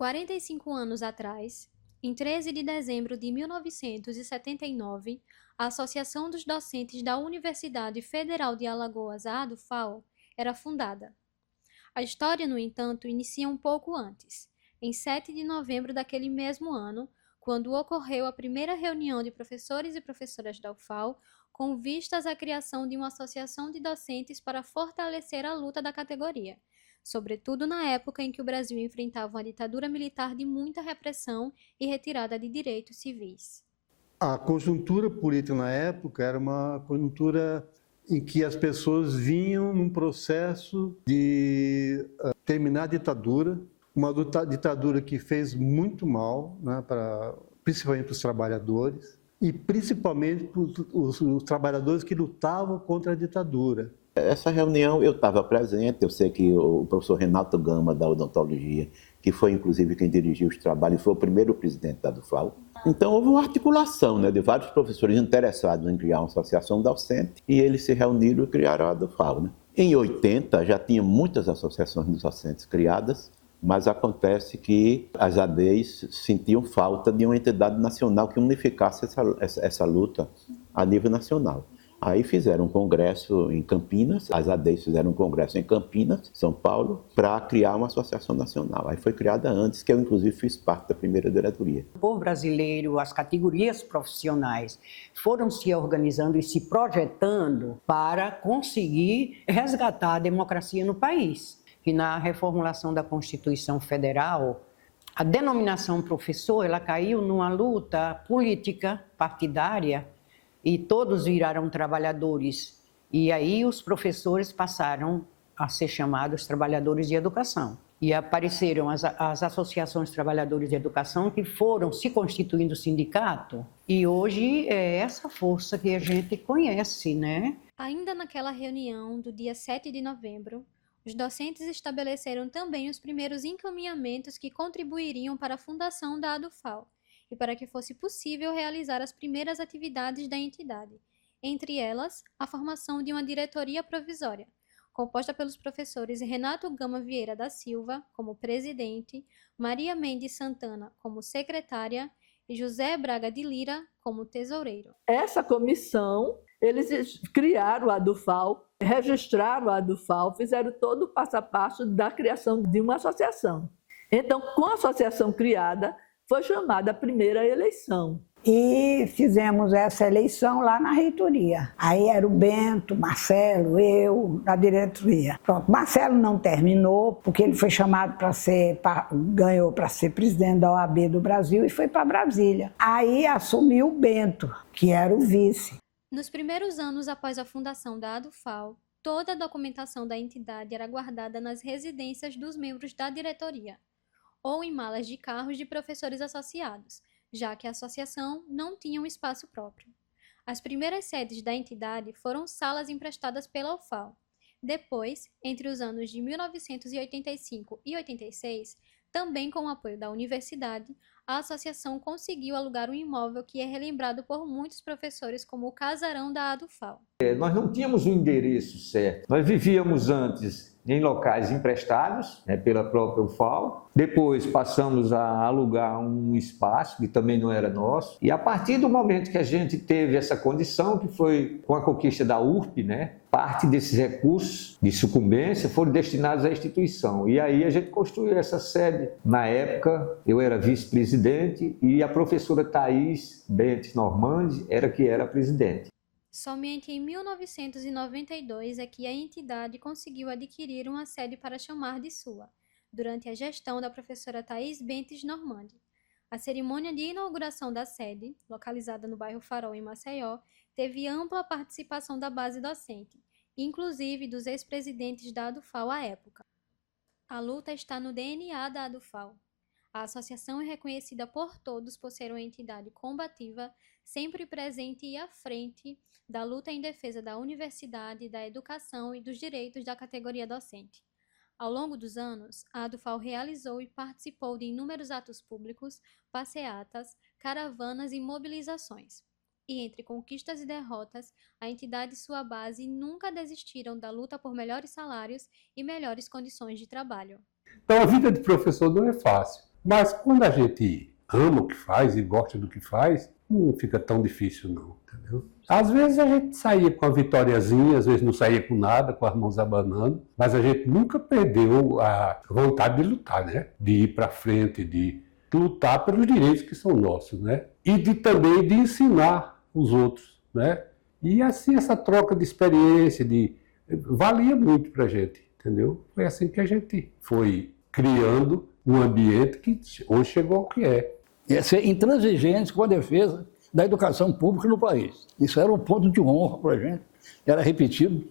45 anos atrás, em 13 de dezembro de 1979, a Associação dos Docentes da Universidade Federal de Alagoas, a ADUFAL, era fundada. A história, no entanto, inicia um pouco antes, em 7 de novembro daquele mesmo ano, quando ocorreu a primeira reunião de professores e professoras da UFAL, com vistas à criação de uma associação de docentes para fortalecer a luta da categoria, sobretudo na época em que o Brasil enfrentava uma ditadura militar de muita repressão e retirada de direitos civis. A conjuntura política na época era uma conjuntura em que as pessoas vinham num processo de terminar a ditadura, uma ditadura que fez muito mal, né, principalmente para os trabalhadores, e principalmente para os trabalhadores que lutavam contra a ditadura. Essa reunião eu estava presente, eu sei que o professor Renato Gama, da odontologia, que foi inclusive quem dirigiu os trabalhos, foi o primeiro presidente da ADUFAL. Então houve uma articulação, né, de vários professores interessados em criar uma associação docente e eles se reuniram e criaram a ADUFAL. Né? Em 80 já tinha muitas associações de docentes criadas, mas acontece que as ADEs sentiam falta de uma entidade nacional que unificasse essa luta a nível nacional. Aí fizeram um congresso em Campinas, as ADEs fizeram um congresso em Campinas, São Paulo, para criar uma associação nacional. Aí foi criada antes, que eu inclusive fiz parte da primeira diretoria. O povo brasileiro, as categorias profissionais foram se organizando e se projetando para conseguir resgatar a democracia no país. E na reformulação da Constituição Federal, a denominação professor, ela caiu numa luta política partidária e todos viraram trabalhadores. E aí os professores passaram a ser chamados trabalhadores de educação. E apareceram as associações de trabalhadores de educação que foram se constituindo sindicato. E hoje é essa força que a gente conhece, né? Ainda naquela reunião do dia 7 de novembro, os docentes estabeleceram também os primeiros encaminhamentos que contribuiriam para a fundação da ADUFAL e para que fosse possível realizar as primeiras atividades da entidade, entre elas a formação de uma diretoria provisória, composta pelos professores Renato Gama Vieira da Silva como presidente, Maria Mendes Santana como secretária e José Braga de Lira como tesoureiro. Essa comissão, eles criaram a ADUFAL, registraram a ADUFAL, fizeram todo o passo a passo da criação de uma associação. Então, com a associação criada, foi chamada a primeira eleição. E fizemos essa eleição lá na reitoria. Aí era o Bento, Marcelo, eu, na diretoria. Pronto, Marcelo não terminou, porque ele foi chamado ganhou para ser presidente da OAB do Brasil e foi para Brasília. Aí assumiu o Bento, que era o vice. Nos primeiros anos após a fundação da ADUFAL, toda a documentação da entidade era guardada nas residências dos membros da diretoria, ou em malas de carros de professores associados, já que a associação não tinha um espaço próprio. As primeiras sedes da entidade foram salas emprestadas pela UFAL. Depois, entre os anos de 1985 e 86, também com o apoio da universidade, a associação conseguiu alugar um imóvel que é relembrado por muitos professores como o casarão da ADUFAL. Nós não tínhamos um endereço certo. Nós vivíamos antes em locais emprestados, né, pela própria UFAL. Depois passamos a alugar um espaço que também não era nosso. E a partir do momento que a gente teve essa condição, que foi com a conquista da URP, né, parte desses recursos de sucumbência foram destinados à instituição. E aí a gente construiu essa sede. Na época, eu era vice-presidente e a professora Thaís Bentes Normandi era a presidente. Somente em 1992 é que a entidade conseguiu adquirir uma sede para chamar de sua, durante a gestão da professora Thaís Bentes Normandi. A cerimônia de inauguração da sede, localizada no bairro Farol, em Maceió, teve ampla participação da base docente, inclusive dos ex-presidentes da ADUFAL à época. A luta está no DNA da ADUFAL. A associação é reconhecida por todos por ser uma entidade combativa, sempre presente e à frente da luta em defesa da universidade, da educação e dos direitos da categoria docente. Ao longo dos anos, a ADUFAL realizou e participou de inúmeros atos públicos, passeatas, caravanas e mobilizações. E entre conquistas e derrotas, a entidade e sua base nunca desistiram da luta por melhores salários e melhores condições de trabalho. Então a vida de professor não é fácil. Mas quando a gente ama o que faz e gosta do que faz, não fica tão difícil não, entendeu? Às vezes a gente saía com a vitóriazinha, às vezes não saía com nada, com as mãos abanando, mas a gente nunca perdeu a vontade de lutar, né? De ir para frente, de lutar pelos direitos que são nossos, né? E também de ensinar os outros, né? E assim essa troca de experiência, valia muito para a gente, entendeu? Foi assim que a gente foi criando um ambiente que hoje chegou ao que é. É ser intransigente com a defesa da educação pública no país. Isso era um ponto de honra para a gente, era repetido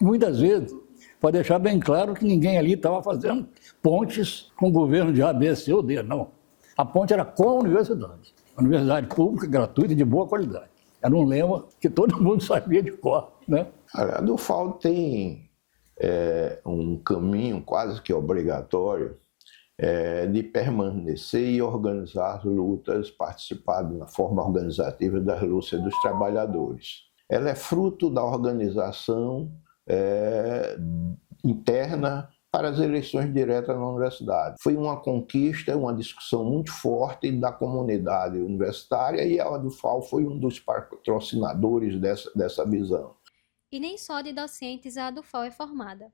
muitas vezes, para deixar bem claro que ninguém ali estava fazendo pontes com o governo de A, B, C ou D, não. A ponte era com a universidade pública, gratuita e de boa qualidade. Era um lema que todo mundo sabia de cor, né? A DUFAL tem um caminho quase que obrigatório de permanecer e organizar as lutas, participar na forma organizativa das lutas dos trabalhadores. Ela é fruto da organização interna para as eleições diretas na universidade. Foi uma conquista, uma discussão muito forte da comunidade universitária e a DUFAL foi um dos patrocinadores dessa visão. E nem só de docentes a DUFAL é formada.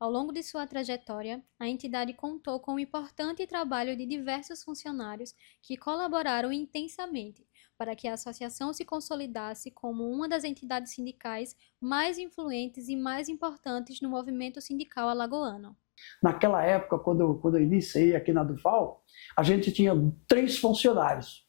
Ao longo de sua trajetória, a entidade contou com o importante trabalho de diversos funcionários que colaboraram intensamente para que a associação se consolidasse como uma das entidades sindicais mais influentes e mais importantes no movimento sindical alagoano. Naquela época, quando eu iniciei aqui na DUFAL, a gente tinha 3 funcionários.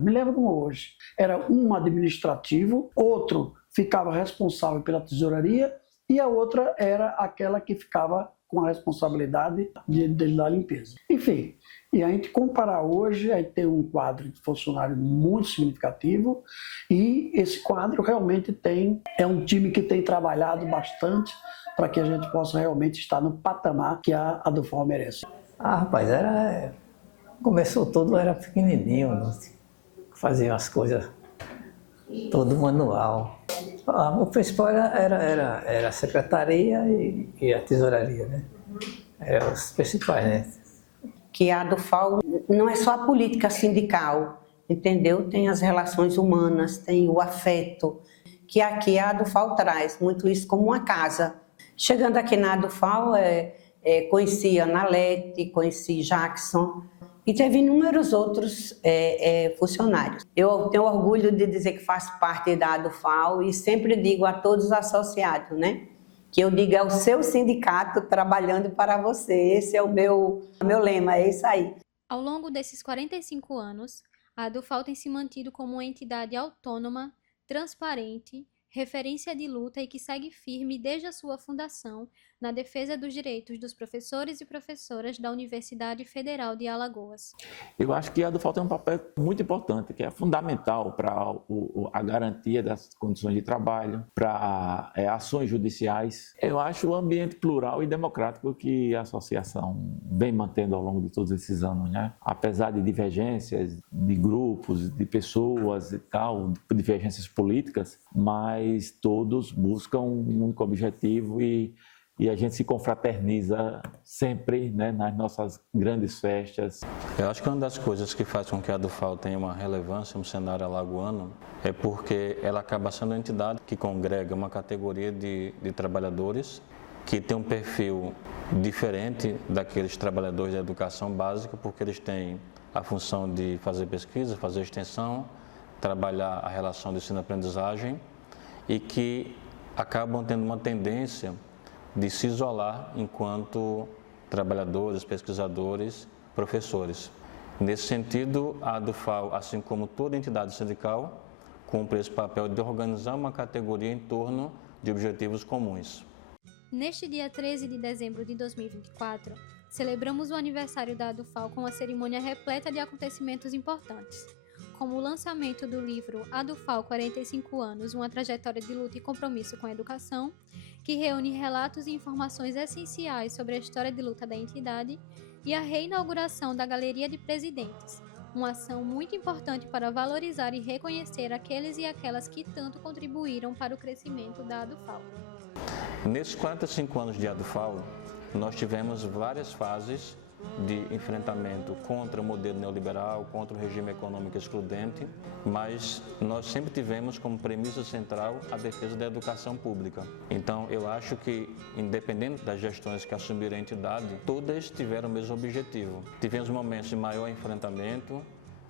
Me lembro como hoje. Era um administrativo, outro ficava responsável pela tesouraria e a outra era aquela que ficava com a responsabilidade da limpeza. Enfim, e a gente comparar hoje, aí tem um quadro de funcionário muito significativo e esse quadro realmente é um time que tem trabalhado bastante para que a gente possa realmente estar no patamar que a DUFAL merece. Rapaz, começou tudo, era pequenininho, fazia as coisas todo manual. O principal era a secretaria e a tesouraria, né? Eram os principais, né? Que a DUFAL não é só a política sindical, entendeu? Tem as relações humanas, tem o afeto, que aqui a DUFAL traz muito isso como uma casa. Chegando aqui na DUFAL, conheci Ana Lete, conheci Jackson, e teve inúmeros outros funcionários. Eu tenho orgulho de dizer que faço parte da DUFAL e sempre digo a todos os associados, né? Que eu digo é o seu sindicato trabalhando para você. Esse é o meu lema, é isso aí. Ao longo desses 45 anos, a DUFAL tem se mantido como uma entidade autônoma, transparente, referência de luta e que segue firme desde a sua fundação na defesa dos direitos dos professores e professoras da Universidade Federal de Alagoas. Eu acho que a DUFAL tem um papel muito importante, que é fundamental para a garantia das condições de trabalho, para ações judiciais. Eu acho o ambiente plural e democrático que a associação vem mantendo ao longo de todos esses anos, né? Apesar de divergências de grupos, de pessoas e tal, divergências políticas, mas todos buscam um único objetivo e a gente se confraterniza sempre, né, nas nossas grandes festas. Eu acho que uma das coisas que faz com que a DUFAL tenha uma relevância no cenário alagoano é porque ela acaba sendo uma entidade que congrega uma categoria de trabalhadores que tem um perfil diferente daqueles trabalhadores da educação básica, porque eles têm a função de fazer pesquisa, fazer extensão, trabalhar a relação de ensino-aprendizagem e que acabam tendo uma tendência de se isolar enquanto trabalhadores, pesquisadores, professores. Nesse sentido, a DUFAL, assim como toda entidade sindical, cumpre esse papel de organizar uma categoria em torno de objetivos comuns. Neste dia 13 de dezembro de 2024, celebramos o aniversário da DUFAL com uma cerimônia repleta de acontecimentos importantes, como o lançamento do livro A DUFAL 45 anos, uma trajetória de luta e compromisso com a educação, que reúne relatos e informações essenciais sobre a história de luta da entidade, e a reinauguração da Galeria de Presidentes, uma ação muito importante para valorizar e reconhecer aqueles e aquelas que tanto contribuíram para o crescimento da DUFAL. Nesses 45 anos de ADUFAL, nós tivemos várias fases de enfrentamento contra o modelo neoliberal, contra o regime econômico excludente, mas nós sempre tivemos como premissa central a defesa da educação pública. Então, eu acho que, independente das gestões que assumiram a entidade, todas tiveram o mesmo objetivo. Tivemos momentos de maior enfrentamento,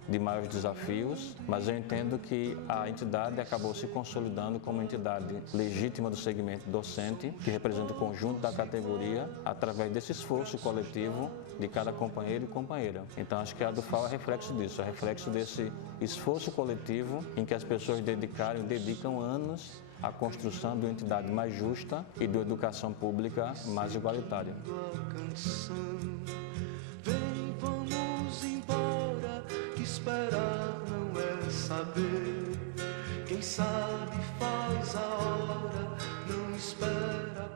de maiores desafios, mas eu entendo que a entidade acabou se consolidando como entidade legítima do segmento docente, que representa o conjunto da categoria, através desse esforço coletivo de cada companheiro e companheira. Então, acho que a ADUFAL é reflexo disso, é reflexo desse esforço coletivo em que as pessoas dedicam anos à construção de uma entidade mais justa e de uma educação pública mais igualitária. Esperar não é saber, quem sabe faz a hora, não espera.